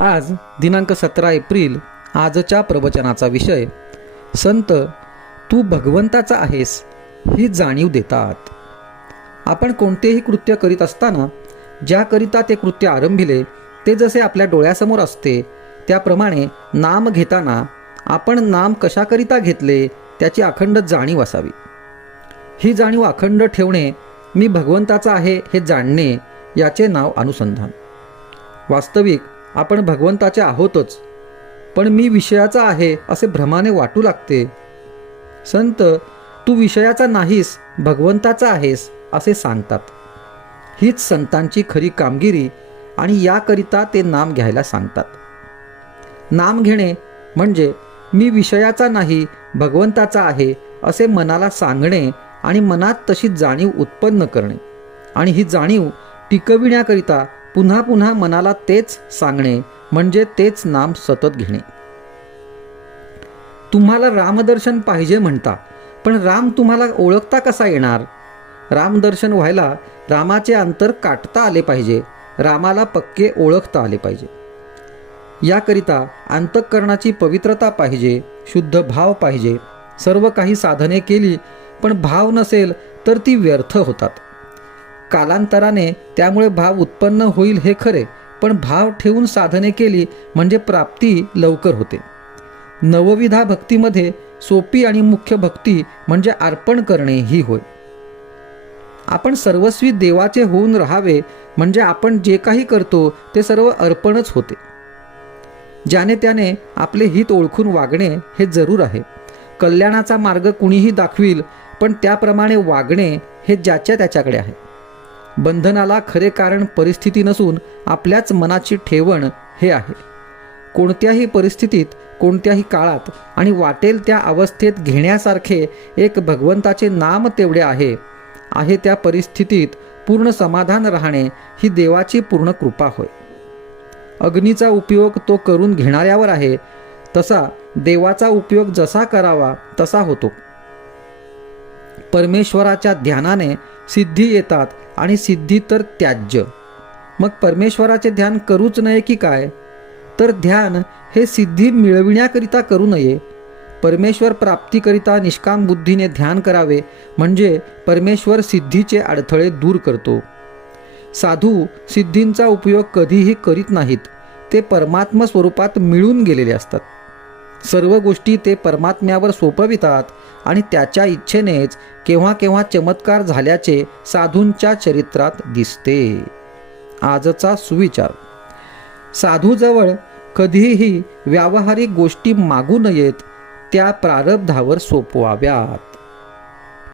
आज दिनांक सतरा एप्रिल आजच्या प्रवचनाचा विषय संत तू भगवंताचा आहेस ही जाणीव देतात आपण कोणतेही कृत्य करीत असताना ज्याकरिता ते कृत्य आरंभिले ते जसे आपल्या डोळ्यासमोर असते त्याप्रमाणे नाम घेताना आपण नाम कशाकरिता घेतले त्याची अखंड जाणीव असावी ही जाणीव अखंड ठेवणे मी भगवंताचा आहे हे जाणणे याचे नाव अनुसंधान वास्तविक आपण भगवंताचे आहोतच पण मी विषयाचा आहे असे भ्रमाने वाटू लागते संत तू विषयाचा नाहीस भगवंताचा आहेस असे सांगतात हीच संतांची खरी कामगिरी आणि याकरिता ते नाम घ्यायला सांगतात नाम घेणे म्हणजे मी विषयाचा नाही भगवंताचा आहे असे मनाला सांगणे आणि मनात तशी जाणीव उत्पन्न करणे आणि ही जाणीव टिकविण्याकरिता पुन्हा पुन्हा मनाला तेच सांगणे म्हणजे तेच नाम सतत घेणे तुम्हाला रामदर्शन पाहिजे म्हणता पण राम तुम्हाला ओळखता कसा येणार रामदर्शन व्हायला रामाचे अंतर काटता आले पाहिजे रामाला पक्के ओळखता आले पाहिजे याकरिता अंतःकरणाची पवित्रता पाहिजे शुद्ध भाव पाहिजे सर्व काही साधने केली पण भाव नसेल तर ती व्यर्थ होतात कालांतराने त्यामुळे भाव उत्पन्न होईल हे खरे पण भाव ठेवून साधने केली म्हणजे प्राप्ती लवकर होते नवविधा भक्तीमध्ये सोपी आणि मुख्य भक्ती म्हणजे अर्पण करणे ही होय आपण सर्वस्वी देवाचे होऊन राहावे म्हणजे आपण जे काही करतो ते सर्व अर्पणच होते ज्याने त्याने आपले हित ओळखून वागणे हे जरूर आहे कल्याणाचा मार्ग कुणीही दाखवील पण त्याप्रमाणे वागणे हे ज्याच्या त्याच्याकडे आहे बंधनाला खरे कारण परिस्थिती नसून आपल्याच मनाची ठेवण हे आहे कोणत्याही परिस्थितीत कोणत्याही काळात आणि वाटेल त्या अवस्थेत घेण्यासारखे एक भगवंताचे नाम तेवढे आहे आहे त्या परिस्थितीत पूर्ण समाधान राहणे ही देवाची पूर्ण कृपा होय अग्नीचा उपयोग तो करून घेणाऱ्यावर आहे तसा देवाचा उपयोग जसा करावा तसा होतो परमेश्वराच्या ध्यानाने सिद्धी येतात आणि सिद्धी तर त्याज्य मग परमेश्वराचे ध्यान करूच नये की काय तर ध्यान हे सिद्धी मिळविण्याकरिता करू नये परमेश्वर प्राप्तीकरिता निष्काम बुद्धीने ध्यान करावे म्हणजे परमेश्वर सिद्धीचे अडथळे दूर करतो साधू सिद्धींचा उपयोग कधीही करीत नाहीत ते परमात्म स्वरूपात मिळून गेलेले असतात सर्व गोष्टी ते परमात्म्यावर सोपवितात आणि त्याच्या इच्छेनेच केव्हा केव्हा चमत्कार झाल्याचे साधूंच्या चरित्रात दिसते आजचा सुविचार साधूजवळ कधीही व्यावहारिक गोष्टी मागू नयेत त्या प्रारब्धावर सोपवाव्यात